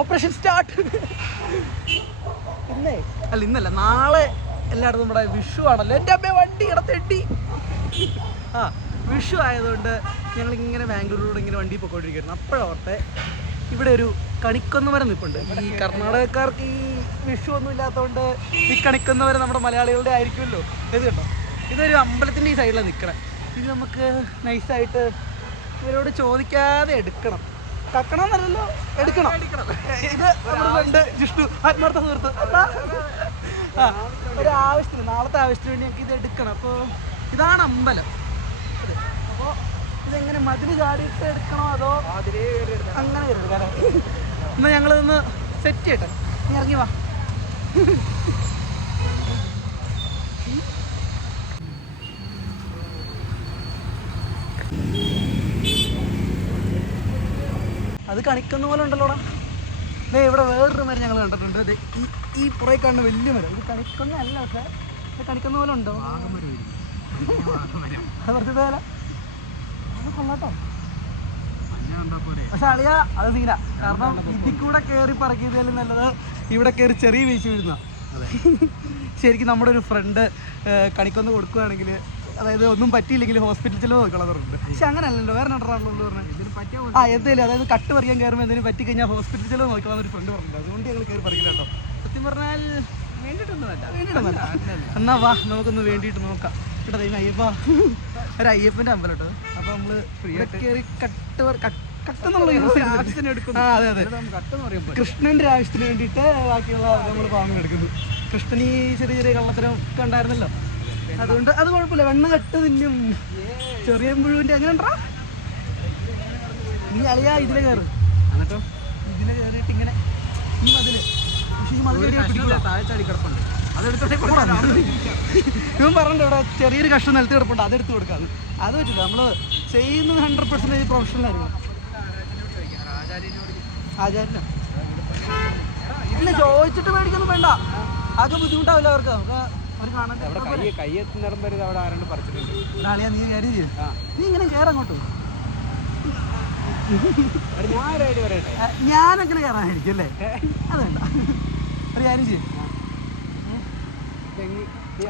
Operation start. ഇന്നല്ല നാളെ എല്ലായിടത്തും നമ്മുടെ വിഷു ആണല്ലോ. എൻ്റെ അമ്മ വണ്ടി കിടത്തെട്ടി. ആ വിഷു ആയതുകൊണ്ട് ഞങ്ങളിങ്ങനെ ബാംഗ്ലൂരിലൂടെ ഇങ്ങനെ വണ്ടി പോയിക്കൊണ്ടിരിക്കുന്നു. അപ്പോഴോർത്തെ ഇവിടെ ഒരു കണിക്കൊന്നമരം നിൽപ്പുണ്ട്. ഈ കർണാടകക്കാർക്ക് ഈ വിഷു ഒന്നും ഇല്ലാത്തതുകൊണ്ട് ഈ കണിക്കൊന്നമരം നമ്മുടെ മലയാളികളുടെ ആയിരിക്കുമല്ലോ. ഇത് കണ്ടോ, ഇതൊരു അമ്പലത്തിൻ്റെ ഈ സൈഡിലാണ് നിൽക്കണം. ഇത് നമുക്ക് നൈസായിട്ട് ഇവരോട് ചോദിക്കാതെ എടുക്കണം. കക്കണമെന്നല്ലോ, എടുക്കണം. ഇത് നമ്മുടെ ഫ്രണ്ട് ജിഷ്ണു, ആത്മാർത്ഥ സുഹൃത്ത്. ആ ഒരു ആവശ്യത്തിന്, നാളത്തെ ആവശ്യത്തിന് വേണ്ടി ഞങ്ങൾക്ക് ഇത് എടുക്കണം. അപ്പോൾ ഇതാണ് അമ്പലം. അപ്പോൾ ഇതെങ്ങനെ മതിൽ ചാടിയിട്ട് എടുക്കണോ അതോ അങ്ങനെ എടുക്കാം? എന്നാൽ ഞങ്ങളിതൊന്ന് സെറ്റ് ചെയ്യട്ടെ. നീ ഇറങ്ങി വാ. അത് കണിക്കുന്ന പോലെ ഉണ്ടല്ലോടാ. ദേ ഇവിടെ വേറൊരു മരം ഞങ്ങൾ കണ്ടിട്ടുണ്ട്. അതെ ഈ പുറകെ കാണുന്ന വലിയ മരം. ഇത് കണിക്കുന്ന അല്ല, പക്ഷേ ഇത് കണിക്കുന്ന പോലെ ഉണ്ടോ? അത് കുറച്ച് പേല കൊള്ളാട്ടോ. പക്ഷെ അളിയ അത് സീന. കാരണം ഇതിൽ കൂടെ കയറി പറക്കിയതിലും നല്ലത് ഇവിടെ കയറി ചെറിയ വീഴ്ച വീഴുന്ന. ശരിക്കും നമ്മുടെ ഒരു ഫ്രണ്ട് കണിക്കൊന്ന് കൊടുക്കുകയാണെങ്കിൽ, അതായത് ഒന്നും പറ്റിയില്ലെങ്കിൽ ഹോസ്പിറ്റൽ ചിലവ് നോക്കളറുണ്ട്. പക്ഷെ അങ്ങനെ അല്ലല്ലോ, വേറെ നടറാണല്ലോ പറഞ്ഞത്. ആ എന്തായാലും അതായത് കട്ട് പറിക്കാൻ കയറുമ്പോൾ എന്തെങ്കിലും പറ്റിക്കഴിഞ്ഞാൽ ഹോസ്പിറ്റൽ ചിലവ് നോക്കണം ഒരു ഫ്രണ്ട് പറഞ്ഞിട്ടുണ്ട്. അതുകൊണ്ട് ഞങ്ങൾ കയറി പറിക്കില്ല കേട്ടോ. സത്യം പറഞ്ഞാൽ വേണ്ടിയിട്ടൊന്നുമല്ല. എന്നാ വാ നമുക്കൊന്ന് വേണ്ടിയിട്ട് നോക്കാം. കേട്ടോ അയ്യപ്പ, ഒരു അയ്യപ്പൻ്റെ അമ്പലം കേട്ടോ. അപ്പോൾ നമ്മൾ ഫ്രീ ആയിട്ട് കയറി കട്ടെന്നുള്ള ആവശ്യത്തിന് എടുക്കുന്നു. ആ അതെ അതെ, കൃഷ്ണൻ്റെ ആവശ്യത്തിന് വേണ്ടിയിട്ട് ബാക്കിയുള്ള നമ്മൾ പാമ്പ് എടുക്കുന്നു. കൃഷ്ണൻ ഈ ചെറിയ ചെറിയ കള്ളത്തരം ഒക്കെ ഉണ്ടായിരുന്നല്ലോ, അതുകൊണ്ട് അത് കുഴപ്പമില്ല. വെണ്ണ കട്ട് തിന്നും, ചെറിയ മുഴുവൻ്റെ അങ്ങനെ ഉണ്ടാ. നീ അളിയാ ഇതിലെ കയറ്. എന്നിട്ടോ ഇതിലെ കയറിയിട്ട് ഇങ്ങനെ ഈ മതില്, പക്ഷേ ഈ മതിൽ താഴ്ചാടി കിടപ്പുണ്ട്. ഇവൻ പറഞ്ഞിട്ട് ഇവിടെ ചെറിയൊരു കഷ്ണം നിലത്ത് കിടപ്പുണ്ട്, അതെടുത്ത് കൊടുക്കാന്ന്. അത് പറ്റില്ല, നമ്മൾ ചെയ്യുന്നത് 100% പ്രൊഫഷണൽ ആയിരുന്നു. ആചാര്യനോ ഇല്ല, ചോദിച്ചിട്ട് മേടിക്കൊന്നും വേണ്ട. അതൊക്കെ ബുദ്ധിമുട്ടാവില്ല അവർക്ക്. നമുക്ക് നീ കാര്യം ചെയ്യും, നീ ഇങ്ങനെ കയറങ്ങോട്ട്. ഞാനങ്ങനെ കയറാനായിരിക്കും അല്ലേ? അത് വേണ്ട, ഒരു കാര്യം ചെയ്യും.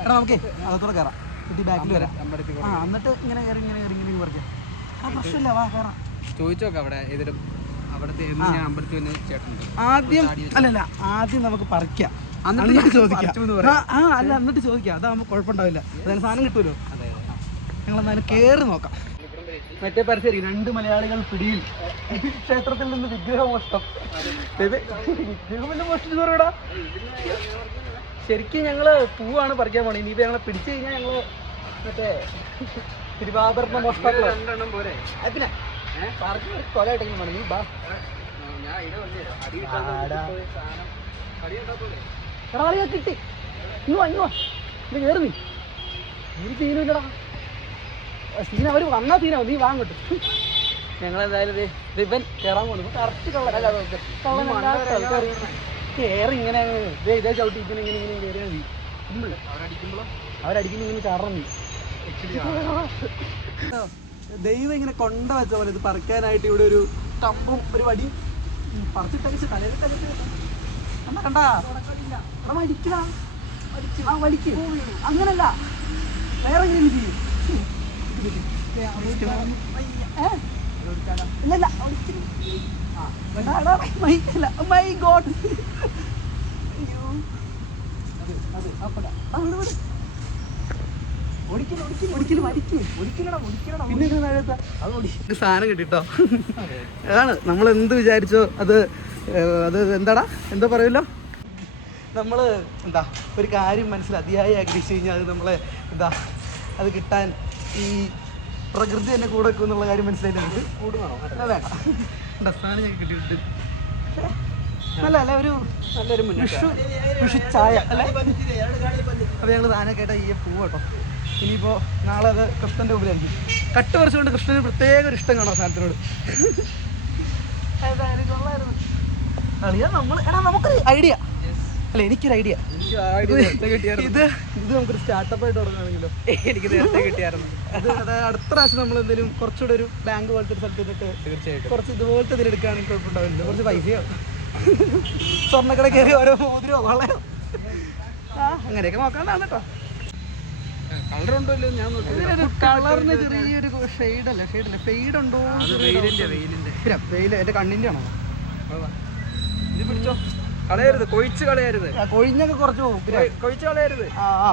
എടാ നമുക്കേ അകത്തോടെ കയറാം, കുട്ടി ബാക്കിൽ വരാം. ആ എന്നിട്ട് ഇങ്ങനെ കയറി ഇങ്ങനെ കയറി ഇങ്ങനെ പറിക്കാം. ആ പ്രശ്നമില്ല, വാ കയറാം. ചോദിച്ചോക്കെ അവിടെ ഏതൊരു അവിടുത്തെ ആദ്യം അല്ലല്ല, ആദ്യം നമുക്ക് പറിക്കാം, എന്നിട്ട് ചോദിക്കാം. ആ അല്ല, എന്നിട്ട് ചോദിക്കാം. അതാകുമ്പോൾ കുഴപ്പമുണ്ടാവില്ല, അതായത് സാധനം കിട്ടുമല്ലോ. ഞങ്ങളെന്നാലും കയറി നോക്കാം. മറ്റേ പരിസരം 2 മലയാളികൾ പിടിയിൽ. ക്ഷേത്രത്തിൽ നിന്ന് വിഗ്രഹമോഷ്ടം. വിഗ്രഹമെല്ലാം മോഷ്ടിച്ചു പറയടാ. ശരിക്കും ഞങ്ങൾ പൂവാണ് പറിക്കാൻ പോണത്. ഇനിയിപ്പോൾ ഞങ്ങളെ പിടിച്ചു കഴിഞ്ഞാൽ ഞങ്ങൾ മറ്റേ തിരുവാഭരണ മോഷ്ടാക്കളെ പിന്നെ കൊലയായിട്ടെങ്കിലും വേണം. നീ ബാ എടാളിയാ കിട്ടി. ഇങ്ങ് വാ ഇത് കയറി. നീ ഒരു സീനും ഇല്ലടാ. സീന അവർ വന്നാൽ സീനാവും, നീ വാങ്ങട്ട്. ഞങ്ങളെന്തായാലും ഇവൻ കയറാൻ പോകുന്നു. കറക്റ്റ് കയറി ഇങ്ങനെ ഇതേ ചവിട്ടി ഇങ്ങനെ ഇങ്ങനെ ഇങ്ങനെ കയറിയാൽ മതി. സിമ്പിള്. അവരടിക്കുന്ന ഇങ്ങനെ ചാറണം. നീ ദൈവം ഇങ്ങനെ കൊണ്ട വെച്ച പോലെ ഇത് പറിക്കാനായിട്ട് ഇവിടെ ഒരു ടമ്പും ഒരു വടി പറിച്ചിട്ടടിച്ച് തലയിൽ എന്നാ കണ്ടാ വലിക്കലാ. ആ വലിക്ക്, അങ്ങനല്ല വേറെ എങ്ങനെയും ചെയ്യും. ഇല്ലല്ല മൈ ഗോഡ്. സാധനം കിട്ടിട്ടോ. അതാണ് നമ്മൾ എന്ത് വിചാരിച്ചോ അത് എന്താടാ എന്താ പറയുമല്ലോ. നമ്മൾ എന്താ ഒരു കാര്യം മനസ്സിൽ അതിയായി ആഗ്രഹിച്ചു കഴിഞ്ഞാൽ അത് നമ്മളെ എന്താ അത് കിട്ടാൻ ഈ പ്രകൃതി തന്നെ കൂടെ വെക്കും എന്നുള്ള കാര്യം മനസ്സിലായിട്ട് കൂടുകയാണോ? വേണ്ട, സാധനം ഞങ്ങൾക്ക് കിട്ടിയിട്ടുണ്ട്. നല്ല അല്ല, ഒരു നല്ലൊരു വിഷു ചായ അല്ലേ. അപ്പോൾ ഞങ്ങൾ താനൊക്കെ ആയിട്ട് ഈ പൂവ് കേട്ടോ. ഇനിയിപ്പോൾ നാളെ അത് കൃഷ്ണൻ്റെ മുമ്പിലായിരിക്കും. കട്ട് പറിച്ചുകൊണ്ട് കൃഷ്ണന് പ്രത്യേക ഒരു ഇഷ്ടം കാണാം സാധനത്തിനോട്. കൊള്ളായിരുന്നു അളിയാ. നമുക്കൊരു ഐഡിയ അല്ല, എനിക്കൊരു ഐഡിയ. ഇത് നമുക്കൊരു സ്റ്റാർട്ടപ്പായിട്ട് തുടങ്ങുകയാണെങ്കിലോ. എനിക്ക് നേരത്തെ കിട്ടിയായിരുന്നു. അത് അടുത്ത പ്രാവശ്യം നമ്മൾ എന്തെങ്കിലും കുറച്ചുകൂടെ ഒരു ബാങ്ക് പോലത്തെ ഒരു സ്ഥലത്ത് നിന്നിട്ട് തീർച്ചയായിട്ടും കുറച്ച് ഇതുപോലത്തെ ഇതിലെടുക്കുകയാണെങ്കിൽ കുഴപ്പമുണ്ടാവില്ല. കുറച്ച് പൈസയോ സ്വർണ്ണക്കട കയറി ഓരോ മോതിരോ വളയോ അങ്ങനെയൊക്കെ നോക്കാണ്ടാണ് കേട്ടോ. കളർ ഉണ്ടോ ഇല്ലയോ ഞാൻ ഇതിനൊരു കളറിന് ചെറിയൊരു ഷെയ്ഡല്ല ഫെയ്ഡ് ഉണ്ടോ? വെയിൽ എൻ്റെ കണ്ണിൻ്റെ ആണോ? ഇത് പിടിച്ചോ, കളയരുത്, കൊഴിച്ച് കളയരുത്, കൊഴിഞ്ഞൊക്കെ കുറച്ച് പോകും, കൊഴിച്ച് കളയരുത്. ആ